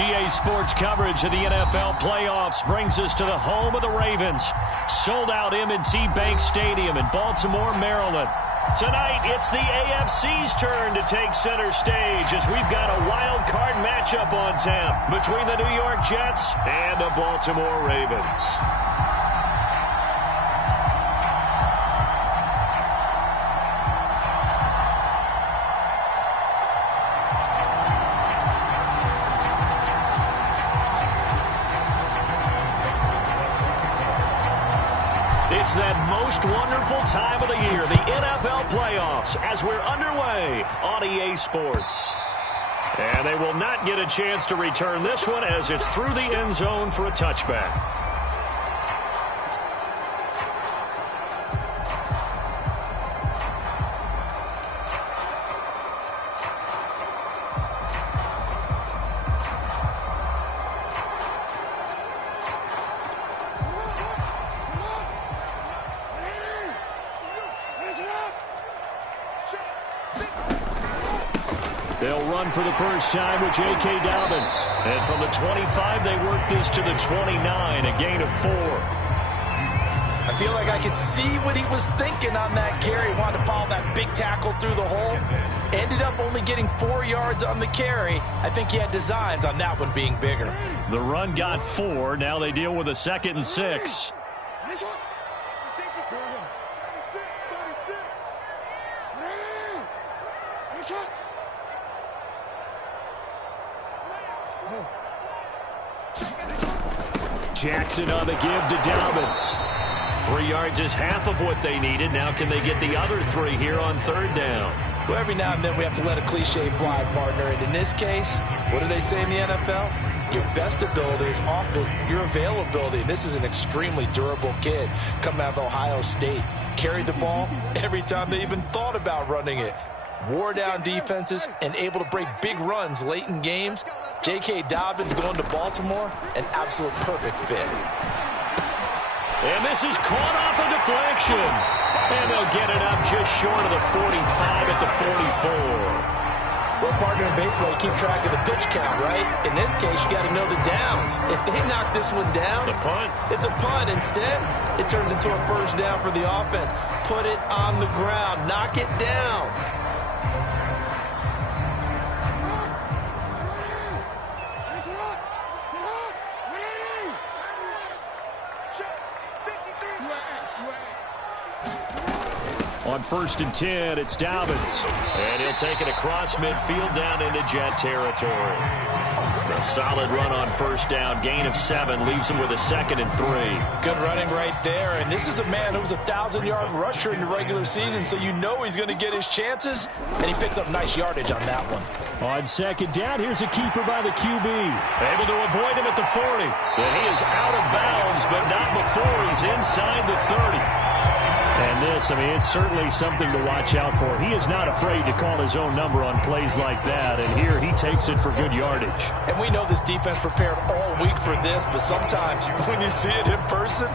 EA Sports coverage of the NFL playoffs brings us to the home of the Ravens. Sold out M&T Bank Stadium in Baltimore, Maryland. Tonight, it's the AFC's turn to take center stage as we've got a wild card matchup on tap between the New York Jets and the Baltimore Ravens. It's that most wonderful time of the year, the NFL playoffs, as we're underway on EA Sports. And they will not get a chance to return this one as it's through the end zone for a touchback. They'll run for the first time with J.K. Dobbins. And from the 25, they work this to the 29, a gain of 4. I feel like I could see what he was thinking on that carry. Wanted to follow that big tackle through the hole. Ended up only getting 4 yards on the carry. I think he had designs on that one being bigger. The run got 4. Now they deal with a 2nd and 6. Jackson on the give to Dobbins. 3 yards is half of what they needed. Now can they get the other 3 here on 3rd down? Well, every now and then we have to let a cliche fly, partner. And in this case, what do they say in the NFL? Your best ability is often your availability. And this is an extremely durable kid coming out of Ohio State. Carried the ball every time they even thought about running it. Wore down defenses and able to break big runs late in games. J.K. Dobbins going to Baltimore, an absolute perfect fit. And this is caught off a deflection. And they'll get it up just short of the 45 at the 44. Well, partner, in baseball, you keep track of the pitch count, right? In this case, you got to know the downs. If they knock this one down, a punt. It's a punt. Instead, it turns into a first down for the offense. Put it on the ground. Knock it down. On 1st and 10, it's Dobbins. And he'll take it across midfield down into Jet territory. A solid run on 1st down. Gain of 7 leaves him with a 2nd and 3. Good running right there. And this is a man who was a 1,000-yard rusher in the regular season, so you know he's going to get his chances. And he picks up nice yardage on that one. On 2nd down, here's a keeper by the QB. Able to avoid him at the 40. And he is out of bounds, but not before he's inside the 30. And this, I mean, it's certainly something to watch out for. He is not afraid to call his own number on plays like that. And here he takes it for good yardage. And we know this defense prepared all week for this, but sometimes when you see it in person,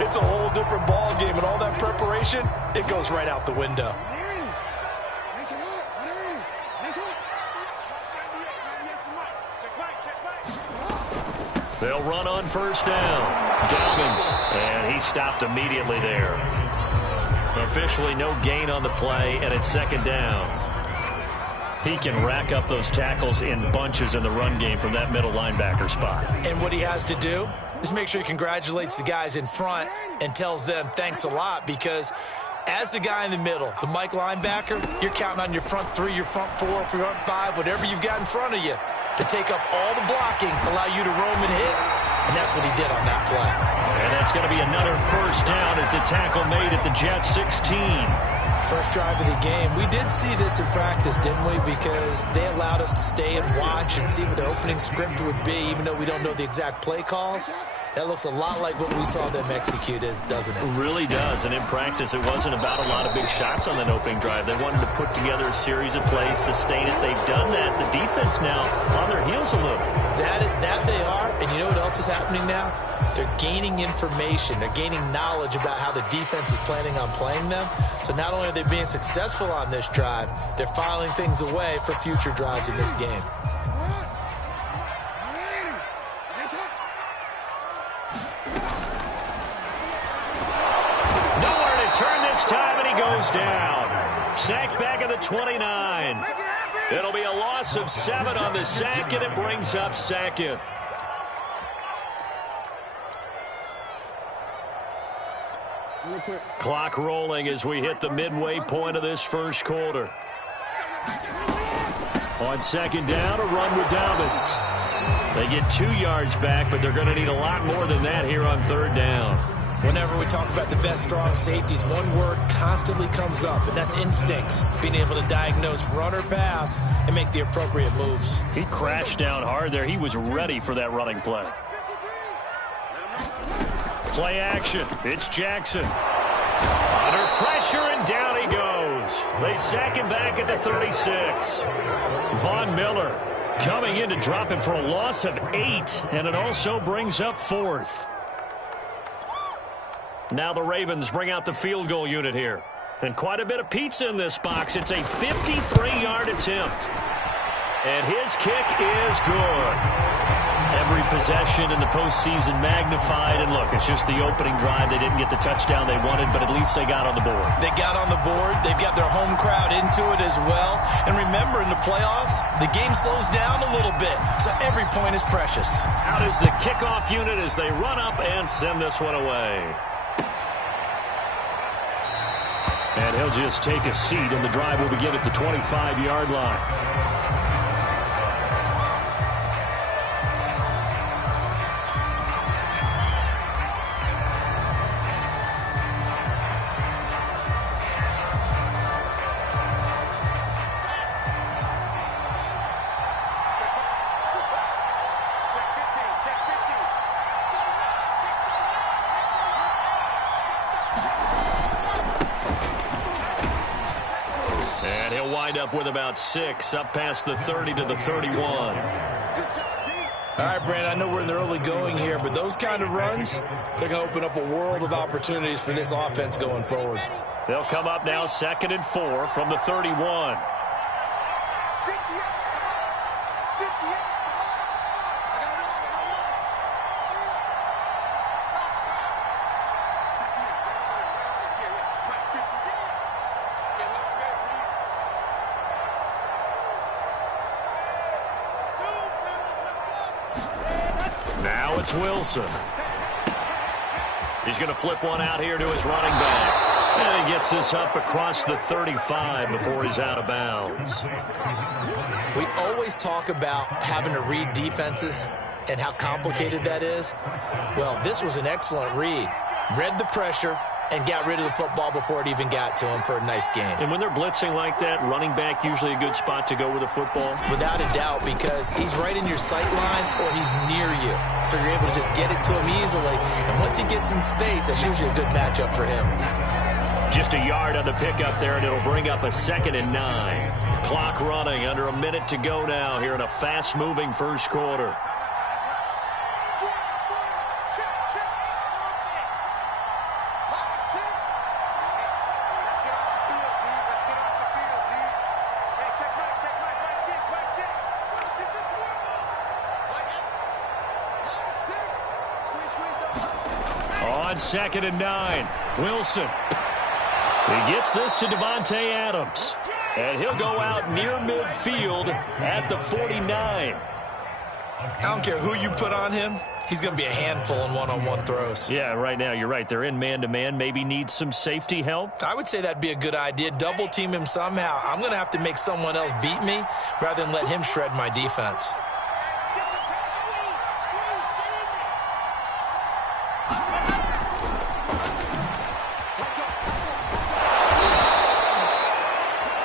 it's a whole different ball game. And all that preparation, it goes right out the window. They'll run on 1st down. Dobbins, and he stopped immediately there. Officially no gain on the play, and it's 2nd down. He can rack up those tackles in bunches in the run game from that middle linebacker spot. And what he has to do is make sure he congratulates the guys in front and tells them thanks a lot, because as the guy in the middle, the Mike linebacker, you're counting on your front 3, your front 4, your front 5, whatever you've got in front of you to take up all the blocking, allow you to roam and hit. And that's what he did on that play. And that's going to be another 1st down as the tackle made at the Jets 16. First drive of the game. We did see this in practice, didn't we? Because they allowed us to stay and watch and see what their opening script would be, even though we don't know the exact play calls. That looks a lot like what we saw them execute, doesn't it? It really does. And in practice, it wasn't about a lot of big shots on that opening drive. They wanted to put together a series of plays, sustain it. They've done that. The defense now on their heels a little. That they are. And you know what else is happening now? They're gaining information. They're gaining knowledge about how the defense is planning on playing them. So not only are they being successful on this drive, they're filing things away for future drives in this game. goes down. Sacked back at the 29. It'll be a loss of 7 on the sack, and it brings up second. Clock rolling as we hit the midway point of this first quarter. On second down, a run with Dobbins. They get 2 yards back, but they're going to need a lot more than that here on third down. Whenever we talk about the best strong safeties, one word constantly comes up, and that's instincts. Being able to diagnose run or pass and make the appropriate moves. He crashed down hard there. He was ready for that running play. Play action. It's Jackson. Under pressure, and down he goes. They sack him back at the 36. Von Miller coming in to drop him for a loss of 8, and it also brings up 4th. Now the Ravens bring out the field goal unit here. And quite a bit of pizza in this box. It's a 53-yard attempt. And his kick is good. Every possession in the postseason magnified. And look, it's just the opening drive. They didn't get the touchdown they wanted, but at least they got on the board. They got on the board. They've got their home crowd into it as well. And remember, in the playoffs, the game slows down a little bit. So every point is precious. Out is the kickoff unit as they run up and send this one away. And he'll just take a seat, and the drive will begin at the 25-yard line. Up with about 6, up past the 30 to the 31. All right, Brandon, I know we're in the early going here, but those kind of runs, they're going to open up a world of opportunities for this offense going forward. They'll come up now 2nd and 4 from the 31. Now it's Wilson. He's going to flip one out here to his running back. And he gets this up across the 35 before he's out of bounds. We always talk about having to read defenses and how complicated that is. Well, this was an excellent read. Read the pressure and got rid of the football before it even got to him for a nice game. And when they're blitzing like that, running back usually a good spot to go with the football? Without a doubt, because he's right in your sight line or he's near you. So you're able to just get it to him easily. And once he gets in space, that's usually a good matchup for him. Just a yard on the pickup there, and it'll bring up a 2nd and 9. Clock running, under a minute to go now here in a fast-moving first quarter. On 2nd and 9, Wilson. He gets this to Devontae Adams. And he'll go out near midfield at the 49. I don't care who you put on him. He's going to be a handful in one-on-one throws. Yeah, right now, you're right. They're in man-to-man. Maybe need some safety help. I would say that'd be a good idea. Double team him somehow. I'm going to have to make someone else beat me rather than let him shred my defense.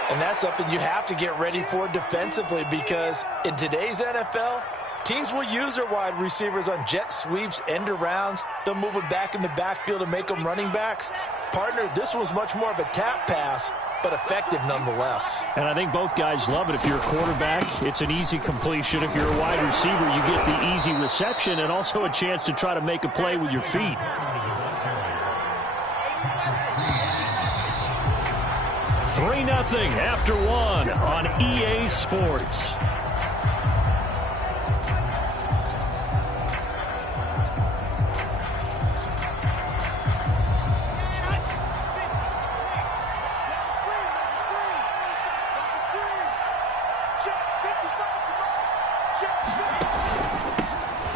And that's something you have to get ready for defensively, because in today's NFL, teams will use their wide receivers on jet sweeps, end arounds. They'll move it back in the backfield and make them running backs. Partner, this was much more of a tap pass, but effective nonetheless. And I think both guys love it. If you're a quarterback, it's an easy completion. If you're a wide receiver, you get the easy reception and also a chance to try to make a play with your feet. 3-0 after 1 on EA Sports.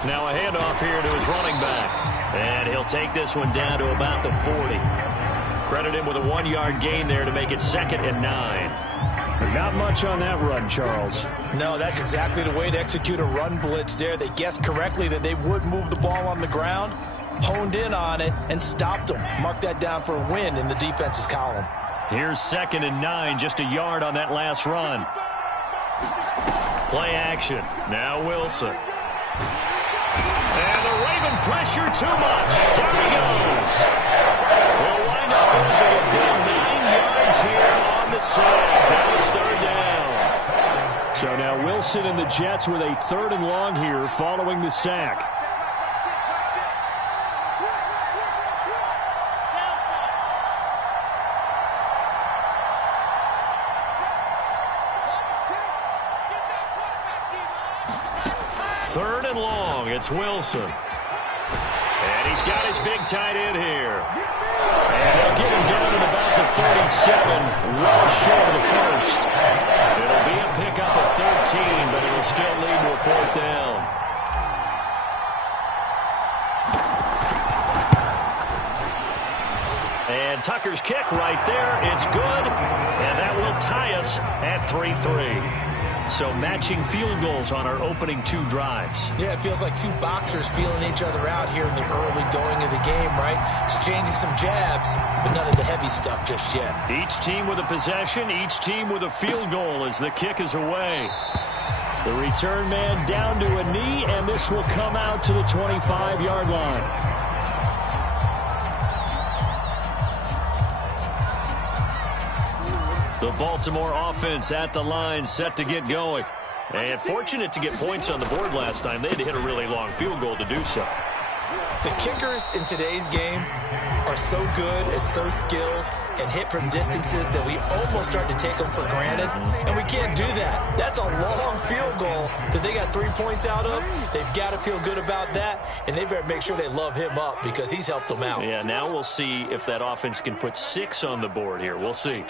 Now a handoff here to his running back. And he'll take this one down to about the 40. Credit him with a 1-yard gain there to make it 2nd and 9. Not much on that run, Charles. No, that's exactly the way to execute a run blitz there. They guessed correctly that they would move the ball on the ground, honed in on it, and stopped them. Mark that down for a win in the defense's column. Here's 2nd and 9, just a yard on that last run. Play action. Now Wilson. And the Raven pressure too much. Down he goes. We'll wind up losing a full 9 yards here on the sack. Now it's 3rd down. So now Wilson and the Jets with a 3rd and long here following the sack. It's Wilson. And he's got his big tight end here. And they'll get him down at about the 37, well short of the first. It'll be a pickup of 13, but it'll still lead to a 4th down. And Tucker's kick right there. It's good. And that will tie us at 3-3. So matching field goals on our opening 2 drives. Yeah, it feels like 2 boxers feeling each other out here in the early going of the game, right? Exchanging some jabs, but none of the heavy stuff just yet. Each team with a possession, each team with a field goal as the kick is away. The return man down to a knee, and this will come out to the 25-yard line. The Baltimore offense at the line, set to get going. And fortunate to get points on the board last time. They had to hit a really long field goal to do so. The kickers in today's game are so good and so skilled and hit from distances that we almost start to take them for granted. And we can't do that. That's a long field goal that they got 3 points out of. They've got to feel good about that, and they better make sure they love him up because he's helped them out. Yeah, now we'll see if that offense can put 6 on the board here. We'll see.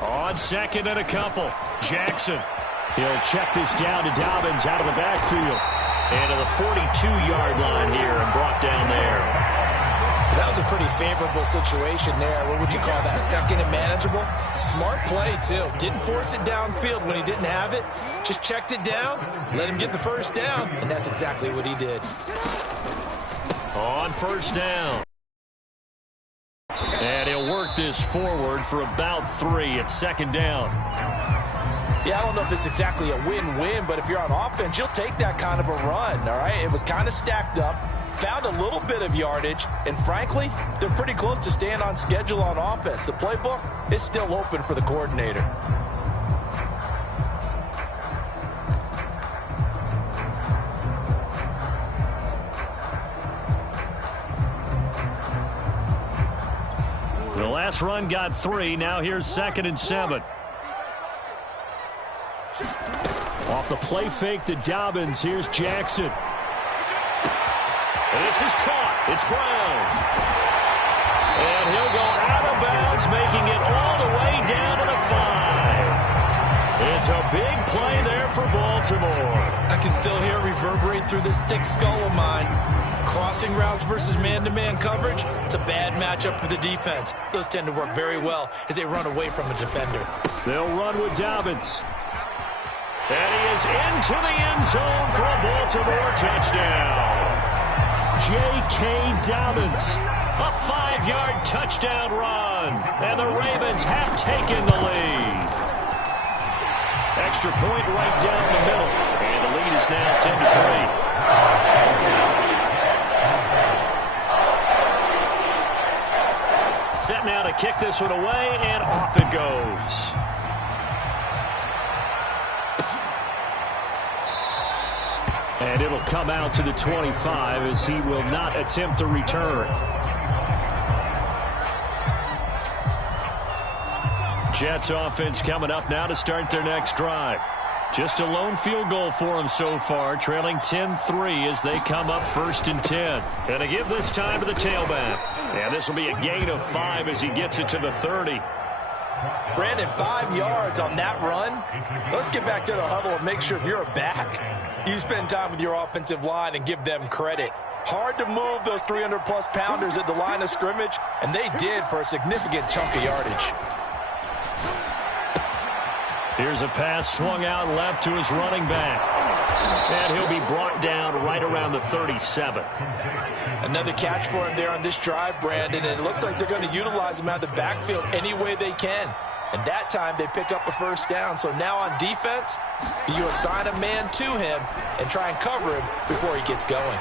On 2nd and a couple, Jackson. He'll check this down to Dobbins out of the backfield. And to the 42-yard line here and brought down there. That was a pretty favorable situation there. What would you call that, 2nd and manageable? Smart play, too. Didn't force it downfield when he didn't have it. Just checked it down, let him get the 1st down, and that's exactly what he did. On 1st down. And he'll work this forward for about 3 at 2nd down. Yeah, I don't know if it's exactly a win-win, but if you're on offense, you'll take that kind of a run, all right? It was kind of stacked up, found a little bit of yardage, and frankly, they're pretty close to staying on schedule on offense. The playbook is still open for the coordinator. The last run got 3. Now here's 2nd and 7. Off the play fake to Dobbins. Here's Jackson. This is caught. It's Brown. And he'll go out of bounds, making it all the way down to the 5. It's a big play there for Baltimore. I can still hear it reverberate through this thick skull of mine. Crossing routes versus man-to-man coverage, it's a bad matchup for the defense. Those tend to work very well as they run away from a defender. They'll run with Dobbins. And he is into the end zone for a Baltimore touchdown. J.K. Dobbins. A 5-yard touchdown run. And the Ravens have taken the lead. Extra point right down the middle. And the lead is now 10-3. Set now to kick this one away, and off it goes. And it'll come out to the 25 as he will not attempt a return. Jets offense coming up now to start their next drive. Just a lone field goal for him so far, trailing 10-3 as they come up 1st and 10. And to give this time to the tailback. And this will be a gain of 5 as he gets it to the 30. Brandon, 5 yards on that run. Let's get back to the huddle and make sure if you're a back, you spend time with your offensive line and give them credit. Hard to move those 300-plus pounders at the line of scrimmage, and they did for a significant chunk of yardage. Here's a pass swung out left to his running back. And he'll be brought down right around the 37. Another catch for him there on this drive, Brandon, and it looks like they're going to utilize him out of the backfield any way they can. And that time they pick up a first down. So now on defense, you assign a man to him and try and cover him before he gets going.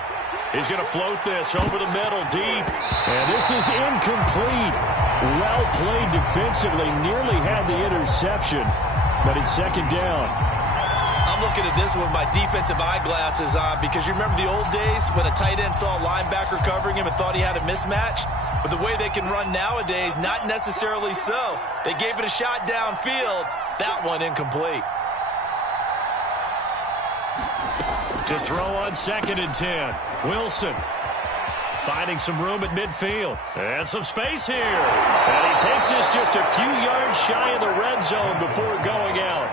He's going to float this over the middle deep. And this is incomplete. Well played defensively. Nearly had the interception, but it's 2nd down. I'm looking at this with my defensive eyeglasses on because you remember the old days when a tight end saw a linebacker covering him and thought he had a mismatch? But the way they can run nowadays, not necessarily so. They gave it a shot downfield. That one incomplete. To throw on 2nd and 10. Wilson finding some room at midfield. And some space here. And he takes this just a few yards shy of the red zone before going out.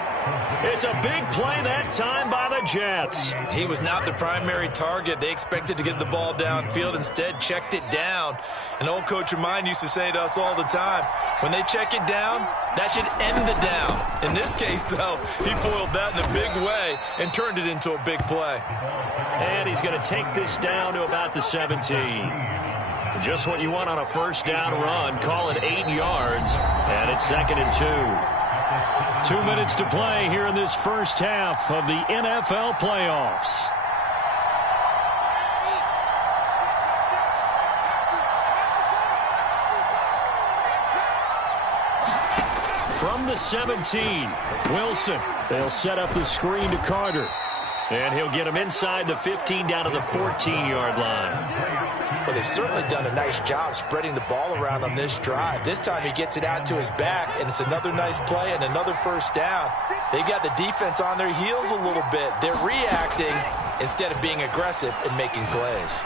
It's a big play that time by the Jets. He was not the primary target. They expected to get the ball downfield. Instead, checked it down. An old coach of mine used to say to us all the time, when they check it down, that should end the down. In this case, though, he foiled that in a big way and turned it into a big play. And he's going to take this down to about the 17. Just what you want on a first down run. Call it 8 yards. And it's 2nd and 2. 2 minutes to play here in this first half of the NFL playoffs. From the 17, Wilson. They'll set up the screen to Carter. And he'll get him inside the 15 down to the 14-yard line. Well, they've certainly done a nice job spreading the ball around on this drive. This time he gets it out to his back, and it's another nice play and another first down. They've got the defense on their heels a little bit. They're reacting instead of being aggressive and making plays.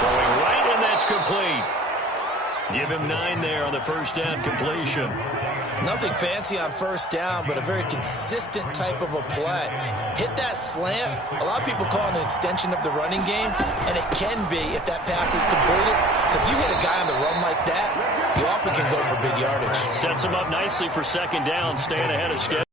Throwing right, and that's complete. Give him 9 there on the first down completion. Nothing fancy on first down, but a very consistent type of a play. Hit that slant. A lot of people call it an extension of the running game, and it can be if that pass is completed, because you hit a guy on the run like that, you often can go for big yardage. Sets him up nicely for 2nd down, staying ahead of schedule.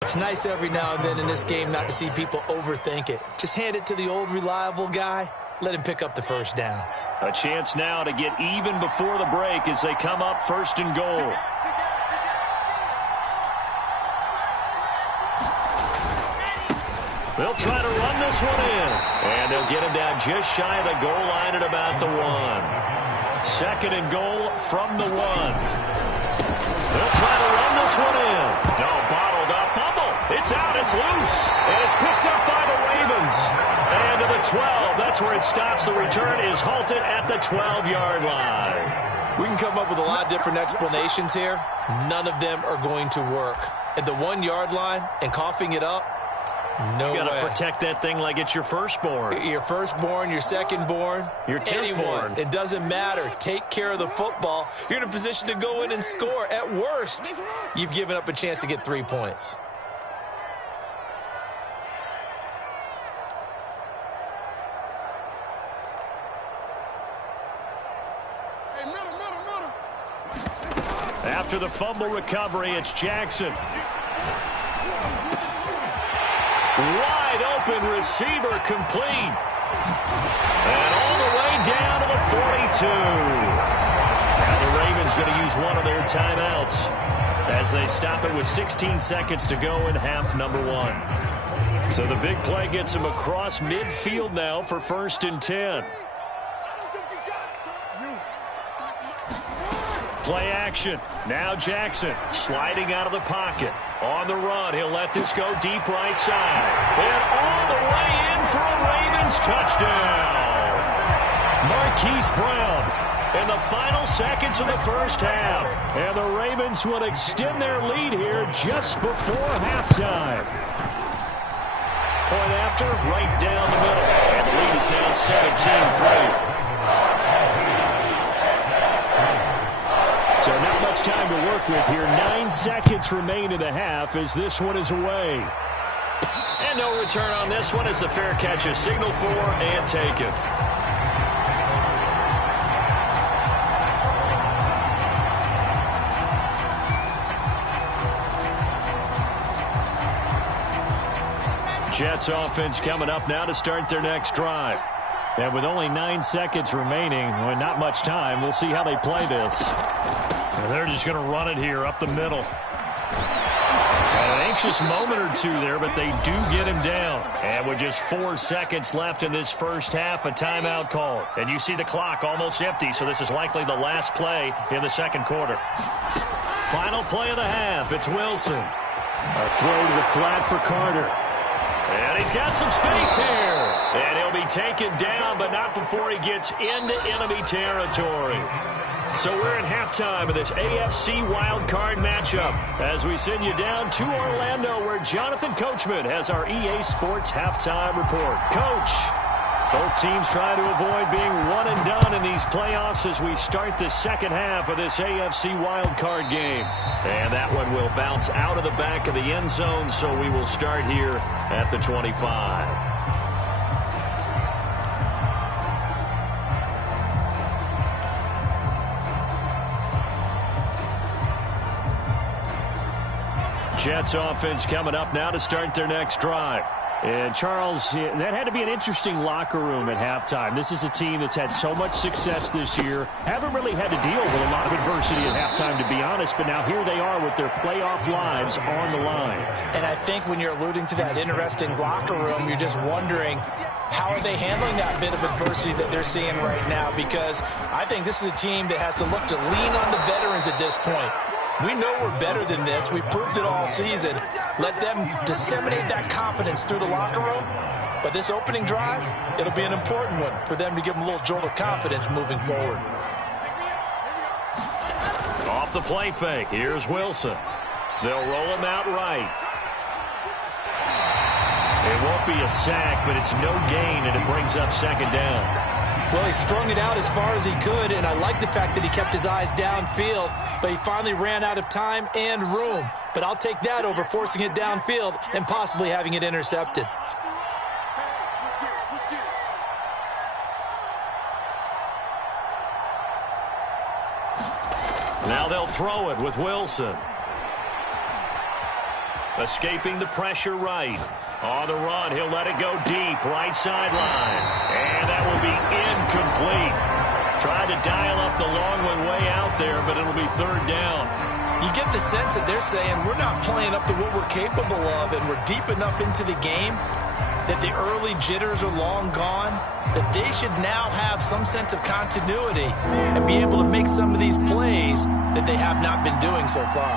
It's nice every now and then in this game not to see people overthink it. Just hand it to the old reliable guy. Let him pick up the first down. A chance now to get even before the break as they come up 1st and goal. They'll try to run this one in. And they'll get him down just shy of the goal line at about the 1. 2nd and goal from the 1. They'll try to run this one in. No, bottled up. Fumble. It's out. It's loose. And it's picked up by the Ravens. And to the 12. That's where it stops. The return is halted at the 12-yard line. We can come up with a lot of different explanations here. None of them are going to work. At the 1-yard line and coughing it up, no way. You got to protect that thing like it's your firstborn. Your firstborn, your secondborn, your anyone. It doesn't matter. Take care of the football. You're in a position to go in and score. At worst, you've given up a chance to get 3 points. After the fumble recovery, it's Jackson. Wide open receiver complete. And all the way down to the 42. Now the Ravens going to use one of their timeouts as they stop it with 16 seconds to go in half number 1. So the big play gets them across midfield now for 1st and 10. Play action. Now Jackson sliding out of the pocket. On the run, he'll let this go deep right side. And all the way in for a Ravens touchdown. Marquise Brown in the final seconds of the first half. And the Ravens will extend their lead here just before halftime. Point after, right down the middle. And the lead is now 17-3. So not much time to work with here. 9 seconds remain in the half as this one is away. And no return on this one as the fair catch is signaled for and taken. Jets offense coming up now to start their next drive. And with only 9 seconds remaining, well, not much time, we'll see how they play this. And they're just going to run it here up the middle. An anxious moment or two there, but they do get him down. And with just 4 seconds left in this first half, a timeout call. And you see the clock almost empty, so this is likely the last play in the second quarter. Final play of the half, it's Wilson. A throw to the flat for Carter. And he's got some space here. And he'll be taken down, but not before he gets into enemy territory. So we're at halftime of this AFC wildcard matchup as we send you down to Orlando where Jonathan Coachman has our EA Sports halftime report. Coach, both teams try to avoid being one and done in these playoffs as we start the second half of this AFC wildcard game. And that one will bounce out of the back of the end zone, so we will start here at the 25. Jets offense coming up now to start their next drive. And, Charles, that had to be an interesting locker room at halftime. This is a team that's had so much success this year. Haven't really had to deal with a lot of adversity at halftime, to be honest. But now here they are with their playoff lives on the line. And I think when you're alluding to that interesting locker room, you're just wondering, how are they handling that bit of adversity that they're seeing right now? Because I think this is a team that has to look to lean on the veterans at this point. We know we're better than this. We've proved it all season. Let them disseminate that confidence through the locker room. But this opening drive, it'll be an important one for them to give them a little jolt of confidence moving forward. Off the play fake, here's Wilson. They'll roll him out right. It won't be a sack, but it's no gain, and it brings up second down. Well, he strung it out as far as he could, and I like the fact that he kept his eyes downfield, but he finally ran out of time and room. But I'll take that over forcing it downfield and possibly having it intercepted. Now they'll throw it with Wilson. Escaping the pressure right. On the run, he'll let it go deep, right sideline. And that will be incomplete. Tried to dial up the long one way out there, but it'll be third down. You get the sense that they're saying we're not playing up to what we're capable of, and we're deep enough into the game that the early jitters are long gone, that they should now have some sense of continuity and be able to make some of these plays that they have not been doing so far.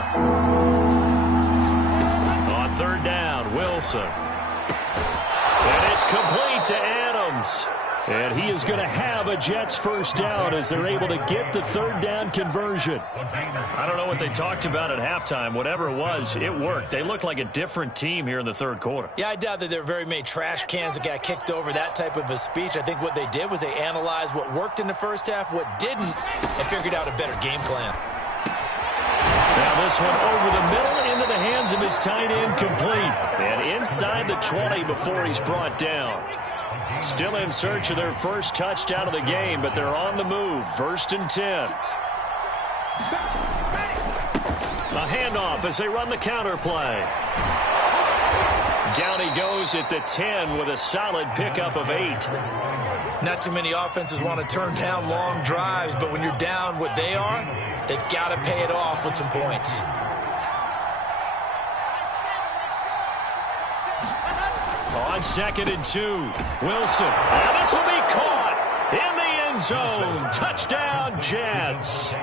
On third down, Wilson. And it's complete to Adams. And he is going to have a Jets first down as they're able to get the third down conversion. I don't know what they talked about at halftime. Whatever it was, it worked. They look like a different team here in the third quarter. Yeah, I doubt that there are very many trash cans that got kicked over, that type of a speech. I think what they did was they analyzed what worked in the first half, what didn't, and figured out a better game plan. Now this one over the middle into the hands of his tight end, complete. And inside the 20 before he's brought down. Still in search of their first touchdown of the game, but they're on the move. First and 10. A handoff as they run the counter play. Down he goes at the 10 with a solid pickup of 8. Not too many offenses want to turn down long drives, but when you're down what they are, they've got to pay it off with some points. On second and 2, Wilson. And this will be caught in the end zone. Touchdown, Jets.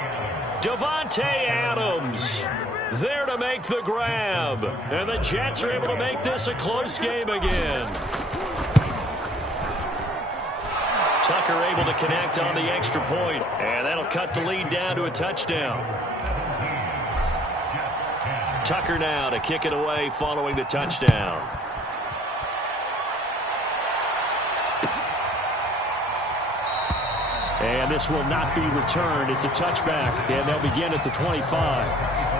Davante Adams there to make the grab. And the Jets are able to make this a close game again. Tucker able to connect on the extra point, and that'll cut the lead down to a touchdown. Tucker now to kick it away following the touchdown. And this will not be returned. It's a touchback, and they'll begin at the 25.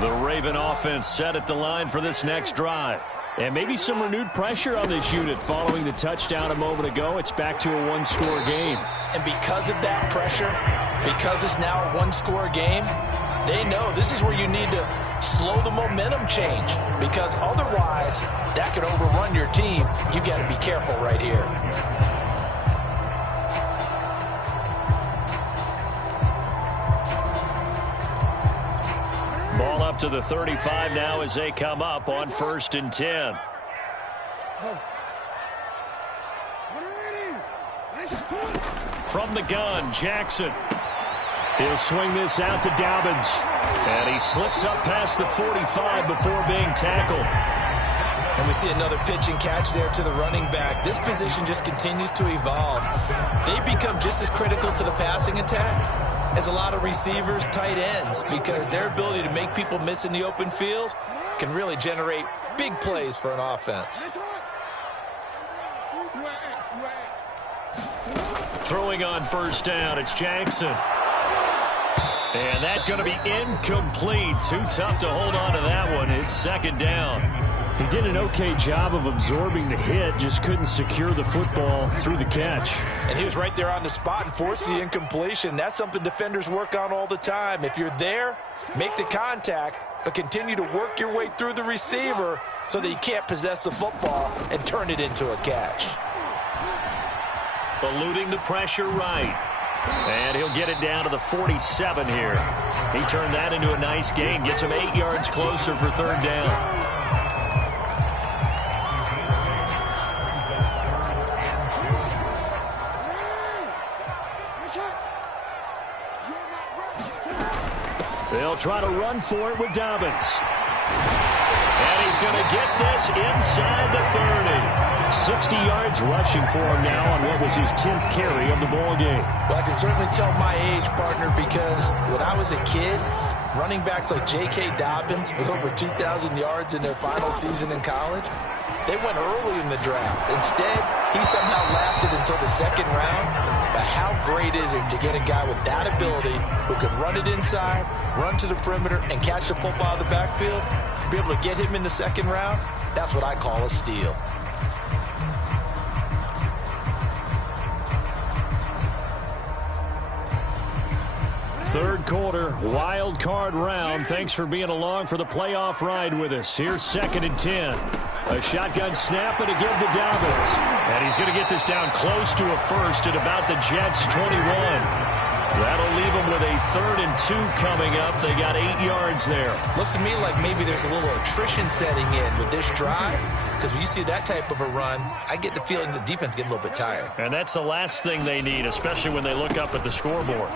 The Raven offense set at the line for this next drive. And maybe some renewed pressure on this unit following the touchdown a moment ago. It's back to a one-score game. And because of that pressure, because it's now a one-score game, they know this is where you need to slow the momentum change, because otherwise that could overrun your team. You've got to be careful right here. Ball up to the 35 now as they come up on 1st and 10. From the gun, Jackson. He'll swing this out to Dobbins. And he slips up past the 45 before being tackled. And we see another pitch and catch there to the running back. This position just continues to evolve. They become just as critical to the passing attack as a lot of receivers, tight ends, because their ability to make people miss in the open field can really generate big plays for an offense. Throwing on 1st down, it's Jackson. And that's going to be incomplete. Too tough to hold on to that one. It's 2nd down. He did an okay job of absorbing the hit, just couldn't secure the football through the catch. And he was right there on the spot and forced the incompletion. That's something defenders work on all the time. If you're there, make the contact, but continue to work your way through the receiver so that he can't possess the football and turn it into a catch. Eluding the pressure right. And he'll get it down to the 47 here. He turned that into a nice gain. Gets him 8 yards closer for 3rd down. They'll try to run for it with Dobbins. And he's going to get this inside the 30. 60 yards rushing for him now on what was his 10th carry of the ball game. Well, I can certainly tell my age, partner, because when I was a kid, running backs like J.K. Dobbins with over 2,000 yards in their final season in college, they went early in the draft. Instead, he somehow lasted until the 2nd round. But how great is it to get a guy with that ability who can run it inside, run to the perimeter, and catch the football out of the backfield? Be able to get him in the 2nd round? That's what I call a steal. Third quarter, wild card round. Thanks for being along for the playoff ride with us. Here's 2nd and 10. A shotgun snap and a give to Dobbins. And he's going to get this down close to a first at about the Jets' 21. That'll leave them with a 3rd and 2 coming up. They got 8 yards there. Looks to me like maybe there's a little attrition setting in with this drive, because when you see that type of a run, I get the feeling the defense get a little bit tired. And that's the last thing they need, especially when they look up at the scoreboard.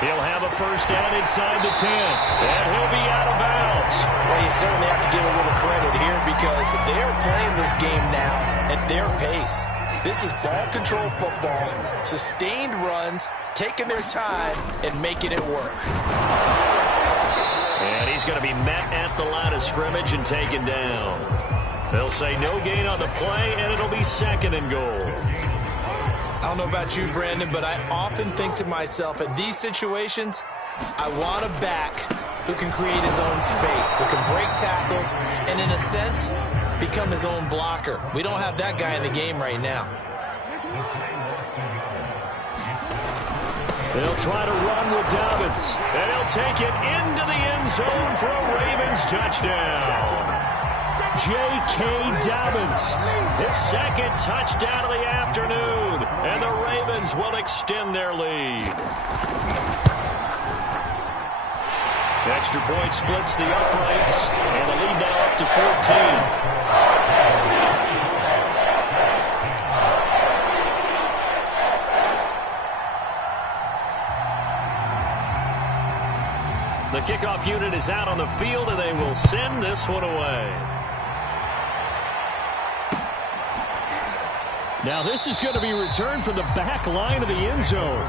He'll have a 1st down inside the 10, and he'll be out of bounds. Well, you certainly have to give a little credit here, because they're playing this game now at their pace. This is ball control football, sustained runs, taking their time, and making it work. And he's going to be met at the line of scrimmage and taken down. They'll say no gain on the play, and it'll be 2nd and goal. I don't know about you, Brandon, but I often think to myself, in these situations, I want a back who can create his own space, who can break tackles, and in a sense, become his own blocker. We don't have that guy in the game right now. They'll try to run with Dobbins. And he'll take it into the end zone for a Ravens touchdown. J.K. Dobbins. His 2nd touchdown of the afternoon. And the Ravens will extend their lead. The extra point splits the uprights. And the lead now up to 14. The kickoff unit is out on the field, and they will send this one away. Now this is going to be returned from the back line of the end zone.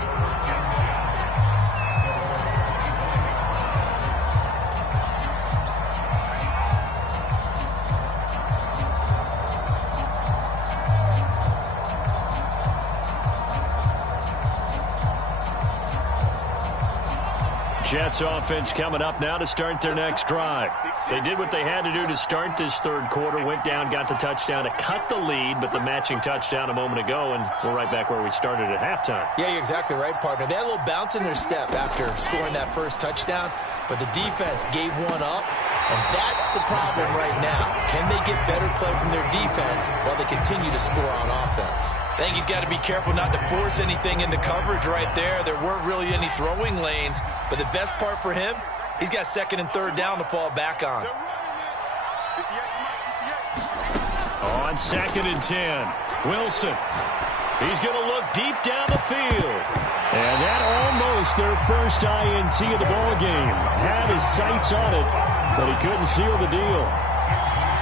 Jets offense coming up now to start their next drive. They did what they had to do to start this third quarter, went down, got the touchdown to cut the lead, but the matching touchdown a moment ago, and we're right back where we started at halftime. Yeah, you're exactly right, partner. They had a little bounce in their step after scoring that first touchdown, but the defense gave one up, and that's the problem right now. Can they get better play from their defense while they continue to score on offense? I think he's got to be careful not to force anything into coverage right there. There weren't really any throwing lanes, but the best part for him, he's got second and third down to fall back on. On 2nd and 10, Wilson. He's going to look deep down the field. And that almost their first INT of the ball game. Had his sights on it, but he couldn't seal the deal.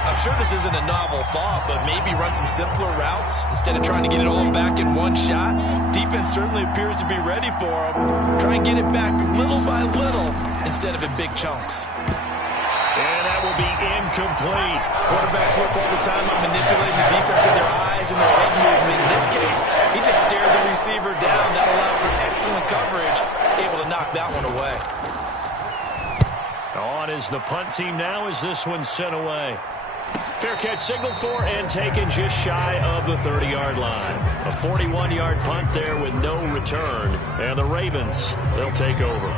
I'm sure this isn't a novel thought, but maybe run some simpler routes instead of trying to get it all back in one shot. Defense certainly appears to be ready for him. Try and get it back little by little instead of in big chunks. And that will be incomplete. Quarterbacks work all the time on manipulating the defense with their eyes and their head movement. In this case, he just stared the receiver down. That allowed for excellent coverage, able to knock that one away. On is the punt team now as this one's sent away. Fair catch signaled for and taken just shy of the 30-yard line. A 41-yard punt there with no return. And the Ravens, they'll take over.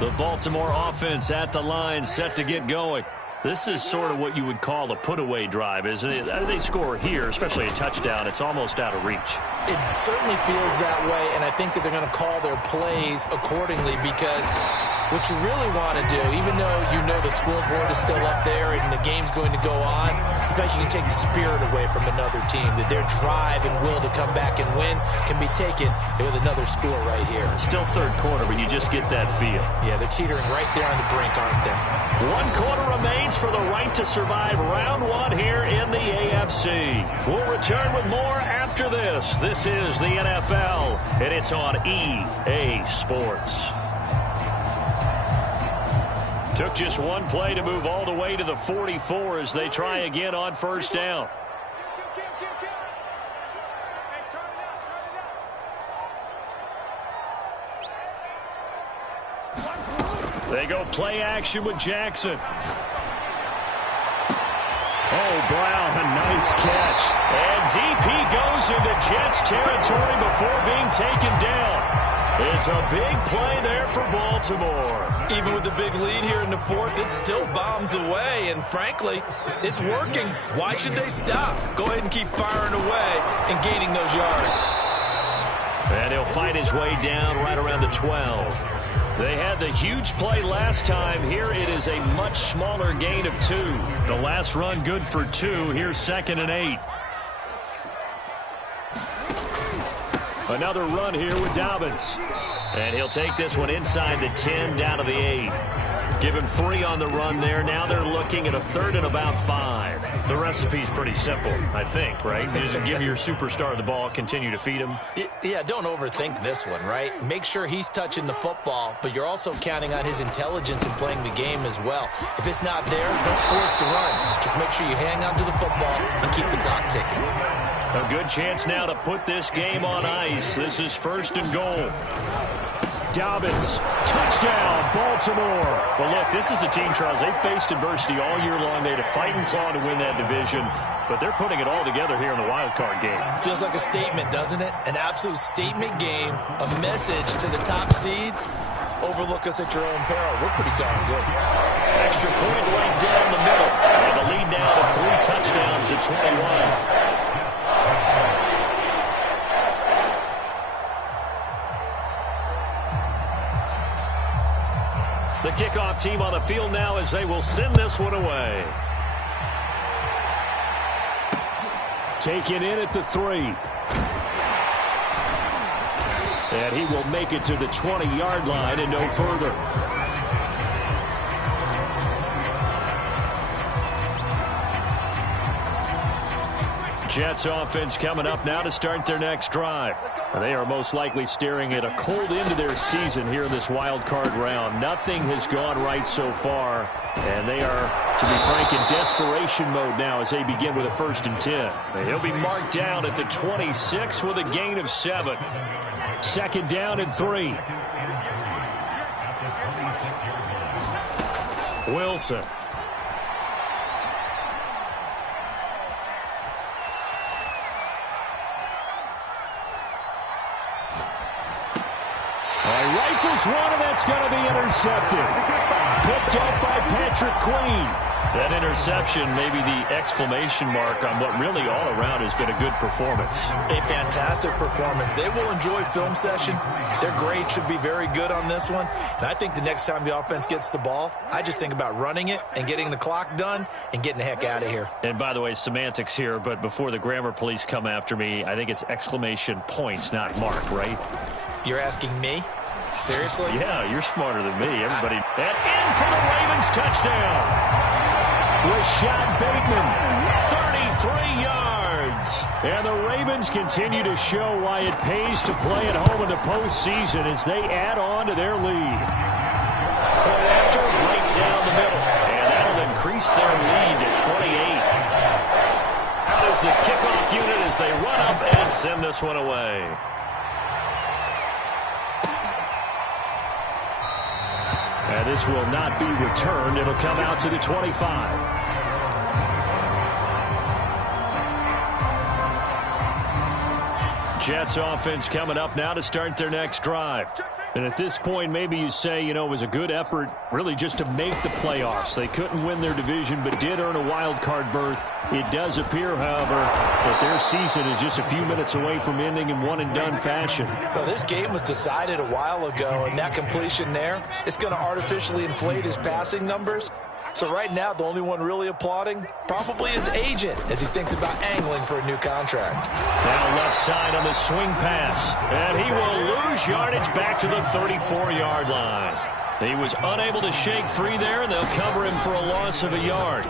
The Baltimore offense at the line, set to get going. This is sort of what you would call a put-away drive, isn't it? They score here, especially a touchdown. It's almost out of reach. It certainly feels that way, and I think that they're going to call their plays accordingly because what you really want to do, even though you know the scoreboard is still up there and the game's going to go on, you feel like you can take the spirit away from another team, that their drive and will to come back and win can be taken with another score right here. Still third quarter, but you just get that feel. Yeah, they're teetering right there on the brink, aren't they? 1 quarter remains for the right to survive round 1 here in the AFC. We'll return with more after this. This is the NFL, and it's on EA Sports. Took just one play to move all the way to the 44 as they try again on first down. They go play action with Jackson. Oh, Brown, a nice catch. And deep he goes into Jets territory before being taken down. It's a big play there for Baltimore. Even with the big lead here in the fourth, it still bombs away. And frankly, it's working. Why should they stop? Go ahead and keep firing away and gaining those yards. And he'll fight his way down right around the 12. They had the huge play last time. Here it is a much smaller gain of 2. The last run good for 2. Here's 2nd and 8. Another run here with Dobbins. And he'll take this one inside the 10 down to the 8. Give him 3 on the run there. Now they're looking at a 3rd and about 5. The recipe's pretty simple, I think, right? Just give your superstar the ball, continue to feed him. Yeah, don't overthink this one, right? Make sure he's touching the football, but you're also counting on his intelligence in playing the game as well. If it's not there, don't force the run. Just make sure you hang on to the football and keep the clock ticking. A good chance now to put this game on ice. This is 1st and goal. Dobbins, touchdown, Baltimore. Well, look, this is a team, Charles, they faced adversity all year long. They had to fight and claw to win that division, but they're putting it all together here in the wild card game. Feels like a statement, doesn't it? An absolute statement game, a message to the top seeds. Overlook us at your own peril. We're pretty darn good. Extra point right down the middle. And the lead now to 3 touchdowns at 21. The kickoff team on the field now as they will send this one away. Taken in at the 3. And he will make it to the 20-yard line and no further. Jets offense coming up now to start their next drive. They are most likely staring at a cold end to their season here in this wild card round. Nothing has gone right so far, and they are, to be frank, in desperation mode now as they begin with a 1st and 10. He'll be marked down at the 26 with a gain of 7. 2nd down and 3. Wilson. Rifles one, and that's going to be intercepted. Picked up by Patrick Queen. That interception may be the exclamation mark on what really all around has been a good performance. A fantastic performance. They will enjoy film session. Their grade should be very good on this one. And I think the next time the offense gets the ball, I just think about running it and getting the clock done and getting the heck out of here. And by the way, semantics here, but before the grammar police come after me, I think it's exclamation points, not mark, right? You're asking me? Seriously? Yeah, you're smarter than me. Everybody. And in for the Ravens touchdown. Rashad Bateman, 33 yards. And the Ravens continue to show why it pays to play at home in the postseason as they add on to their lead. Point after, right down the middle. And that'll increase their lead to 28. Out is the kickoff unit as they run up and send this one away. And this will not be returned. It'll come out to the 25. Jets offense coming up now to start their next drive. And at this point, maybe you say, you know, it was a good effort really just to make the playoffs. They couldn't win their division but did earn a wild card berth. It does appear, however, that their season is just a few minutes away from ending in one-and-done fashion. Well, this game was decided a while ago, and that completion there, it's going to artificially inflate his passing numbers. So right now, the only one really applauding probably his agent as he thinks about angling for a new contract. Now left side on the swing pass. And he will lose yardage back to the 34-yard line. He was unable to shake free there, and they'll cover him for a loss of a yard.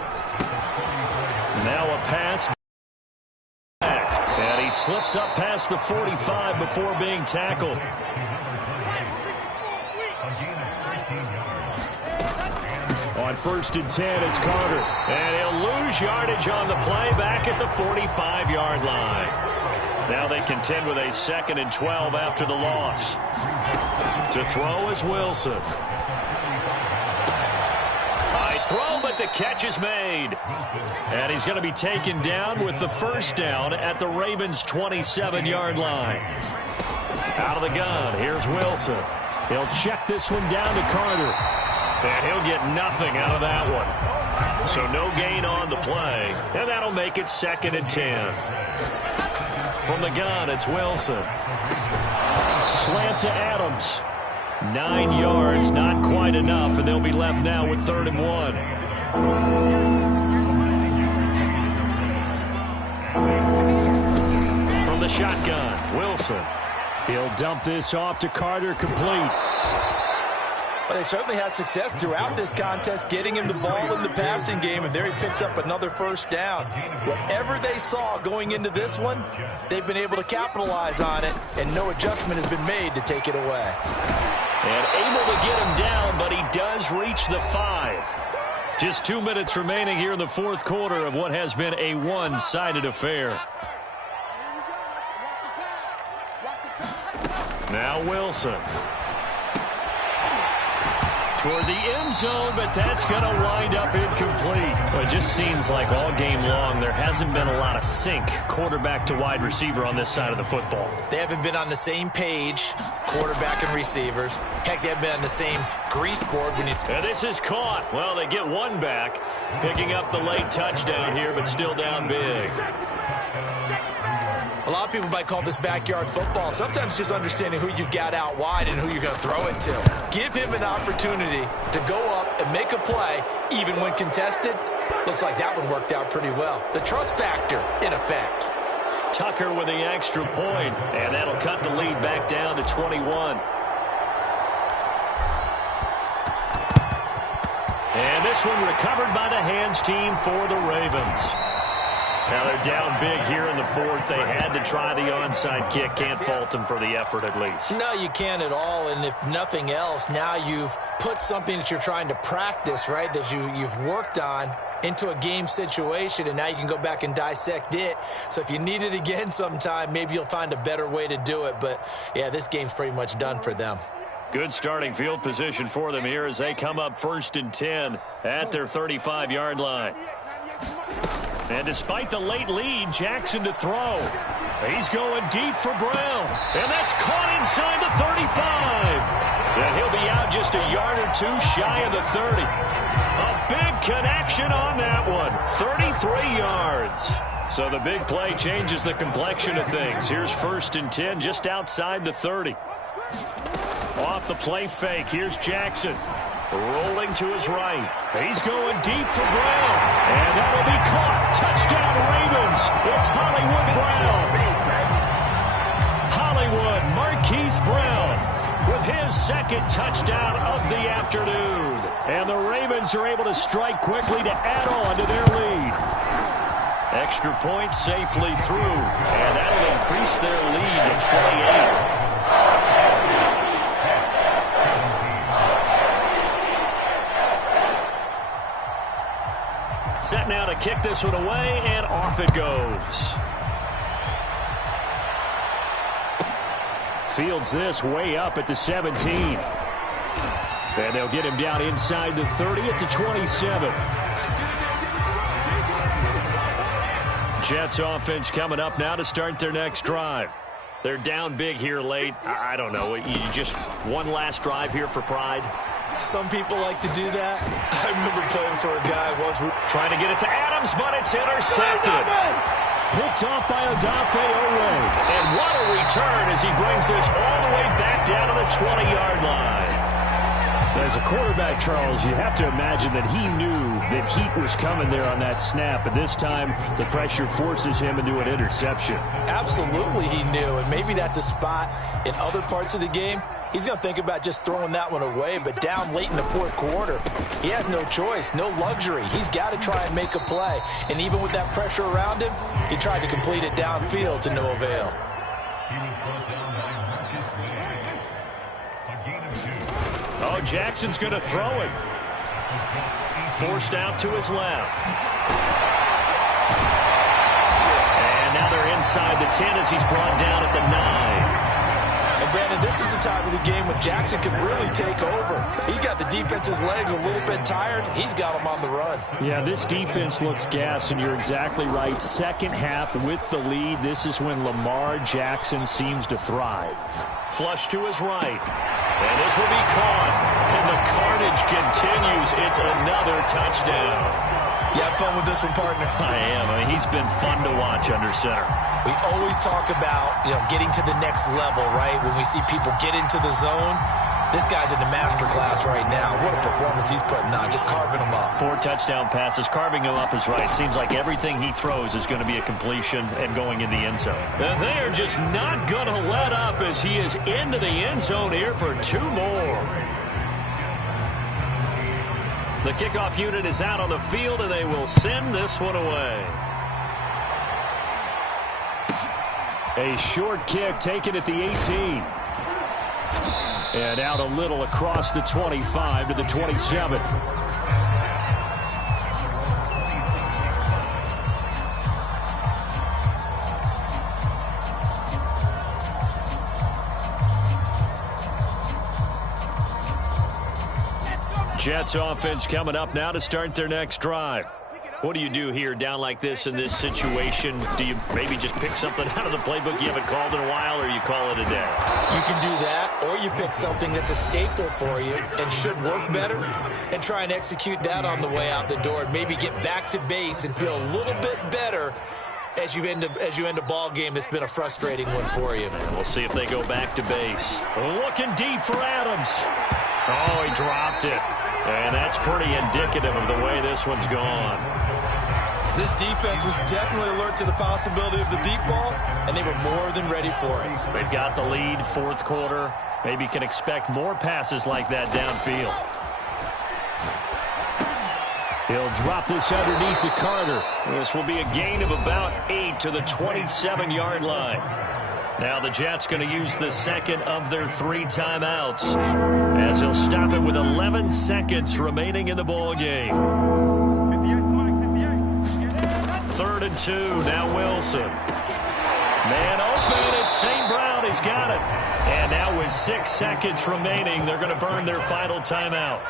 Now a pass back. And he slips up past the 45 before being tackled. On 1st and 10, it's Carter. And he'll lose yardage on the play back at the 45-yard line. Now they contend with a 2nd and 12 after the loss. To throw is Wilson. High throw, but the catch is made. And he's going to be taken down with the 1st down at the Ravens' 27-yard line. Out of the gun, here's Wilson. He'll check this one down to Carter. And he'll get nothing out of that one. So no gain on the play. And that'll make it 2nd and 10. From the gun, it's Wilson. Slant to Adams. 9 yards, not quite enough. And they'll be left now with 3rd and 1. From the shotgun, Wilson. He'll dump this off to Carter, complete. Well, they certainly had success throughout this contest, getting him the ball in the passing game, and there he picks up another 1st down. Whatever they saw going into this one, they've been able to capitalize on it, and no adjustment has been made to take it away. And able to get him down, but he does reach the 5. Just 2 minutes remaining here in the 4th quarter of what has been a one-sided affair. Now Wilson. Toward the end zone, but that's going to wind up incomplete. Well, it just seems like all game long there hasn't been a lot of sync quarterback to wide receiver on this side of the football. They haven't been on the same page, quarterback and receivers. Heck, they haven't been on the same grease board. And this is caught. Well, they get one back, picking up the late touchdown here, but still down big. A lot of people might call this backyard football. Sometimes just understanding who you've got out wide and who you're going to throw it to. Give him an opportunity to go up and make a play, even when contested. Looks like that one worked out pretty well. The trust factor in effect. Tucker with the extra point, and that'll cut the lead back down to 21. And this one recovered by the hands team for the Ravens. Now they're down big here in the fourth. They had to try the onside kick. Can't fault them for the effort at least. No, you can't at all. And if nothing else, now you've put something that you're trying to practice, right, that you've worked on into a game situation, and now you can go back and dissect it. So if you need it again sometime, maybe you'll find a better way to do it. But, yeah, this game's pretty much done for them. Good starting field position for them here as they come up 1st and 10 at their 35-yard line. And despite the late lead, Jackson to throw. He's going deep for Brown. And that's caught inside the 35. And he'll be out just a yard or two shy of the 30. A big connection on that one. 33 yards. So the big play changes the complexion of things. Here's 1st and 10 just outside the 30. Off the play fake, here's Jackson. Rolling to his right. He's going deep for Brown. And that'll be caught. Touchdown Ravens. It's Hollywood Brown. Hollywood Marquise Brown with his second touchdown of the afternoon. And the Ravens are able to strike quickly to add on to their lead. Extra point safely through. And that'll increase their lead to 28. Set now to kick this one away, and off it goes. Fields this way up at the 17. And they'll get him down inside the 30 at the 27. Jets offense coming up now to start their next drive. They're down big here late. I don't know. You just one last drive here for pride. Some people like to do that. I remember playing for a guy once. Trying to get it to Adams, but it's intercepted. Picked off by Odafe Owe. And what a return as he brings this all the way back down to the 20-yard line. As a quarterback, Charles, you have to imagine that he knew that heat was coming there on that snap. But this time, the pressure forces him into an interception. Absolutely he knew, and maybe that's a spot in other parts of the game. He's going to think about just throwing that one away, but down late in the fourth quarter, he has no choice, no luxury. He's got to try and make a play. And even with that pressure around him, he tried to complete it downfield to no avail. Oh, Jackson's going to throw it. Forced out to his left. And now they're inside the 10 as he's brought down at the 9. And Brandon, this is the time of the game when Jackson can really take over. He's got the defense's legs a little bit tired. He's got them on the run. Yeah, this defense looks gassed, and you're exactly right. Second half with the lead, this is when Lamar Jackson seems to thrive. Flush to his right. And this will be caught. And the carnage continues. It's another touchdown. You have fun with this one, partner? I am. I mean, he's been fun to watch under center. We always talk about, getting to the next level, right? When we see people get into the zone, this guy's in the master class right now. What a performance he's putting on, just carving them up. 4 touchdown passes. Carving him up is right. Seems like everything he throws is going to be a completion and going in the end zone. And they are just not going to let up as he is into the end zone here for 2 more. The kickoff unit is out on the field, and they will send this one away. A short kick taken at the 18. And out a little across the 25 to the 27. Jets offense coming up now to start their next drive. What do you do here down like this in this situation? Do you maybe just pick something out of the playbook you haven't called in a while, or you call it a day? You can do that, or you pick something that's a staple for you and should work better and try and execute that on the way out the door and maybe get back to base and feel a little bit better as you end a ball game that's been a frustrating one for you. And we'll see if they go back to base. Looking deep for Adams. Oh, he dropped it. And that's pretty indicative of the way this one's gone. This defense was definitely alert to the possibility of the deep ball, and they were more than ready for it. They've got the lead, fourth quarter. Maybe you can expect more passes like that downfield. He'll drop this underneath to Carter. This will be a gain of about 8 to the 27-yard line. Now the Jets going to use the second of their 3 timeouts, as he'll stop it with 11 seconds remaining in the ball game. 3rd and 2. Now Wilson. Man open. It's St. Brown. He's got it. And now with 6 seconds remaining, they're going to burn their final timeout.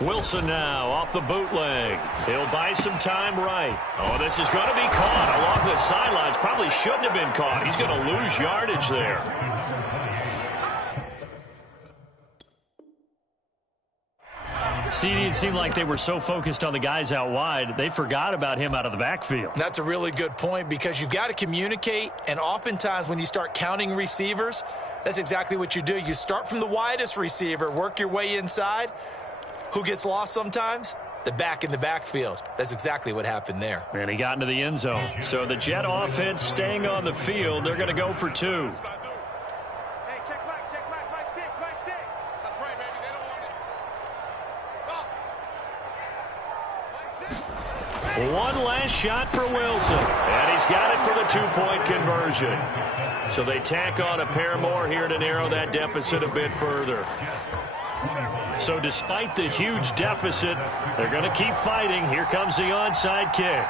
Wilson now off the bootleg. He'll buy some time right. Oh, this is going to be caught along the sidelines. Probably shouldn't have been caught. He's going to lose yardage there. See, it seemed like they were so focused on the guys out wide, they forgot about him out of the backfield. That's a really good point, because you've got to communicate, and oftentimes when you start counting receivers, that's exactly what you do. You start from the widest receiver, work your way inside. Who gets lost sometimes? The back in the backfield. That's exactly what happened there. And he got into the end zone. So the Jet offense staying on the field. They're going to go for 2. Hey, check Mike 6. That's right, baby. They don't want it. Go. One last shot for Wilson. And he's got it for the 2-point conversion. So they tack on a pair more here to narrow that deficit a bit further. So despite the huge deficit, they're going to keep fighting. Here comes the onside kick.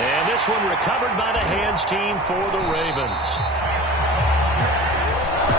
And this one recovered by the hands team for the Ravens.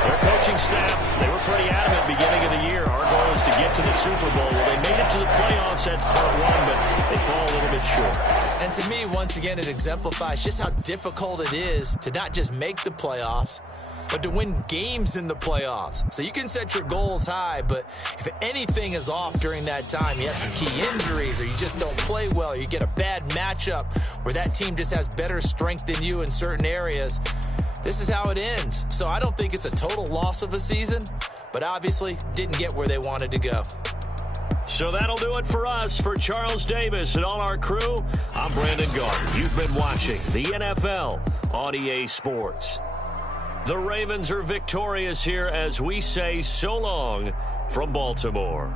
Their coaching staff, they were pretty adamant beginning of the year. Our goal is to get to the Super Bowl. Well, they made it to the playoffs. That's part 1, but they fall a little bit short. And to me, once again, it exemplifies just how difficult it is to not just make the playoffs, but to win games in the playoffs. So you can set your goals high, but if anything is off during that time, you have some key injuries, or you just don't play well, or you get a bad matchup where that team just has better strength than you in certain areas, this is how it ends. So I don't think it's a total loss of a season, but obviously didn't get where they wanted to go. So that'll do it for us. For Charles Davis and all our crew, I'm Brandon Gardner. You've been watching the NFL on EA Sports. The Ravens are victorious here as we say so long from Baltimore.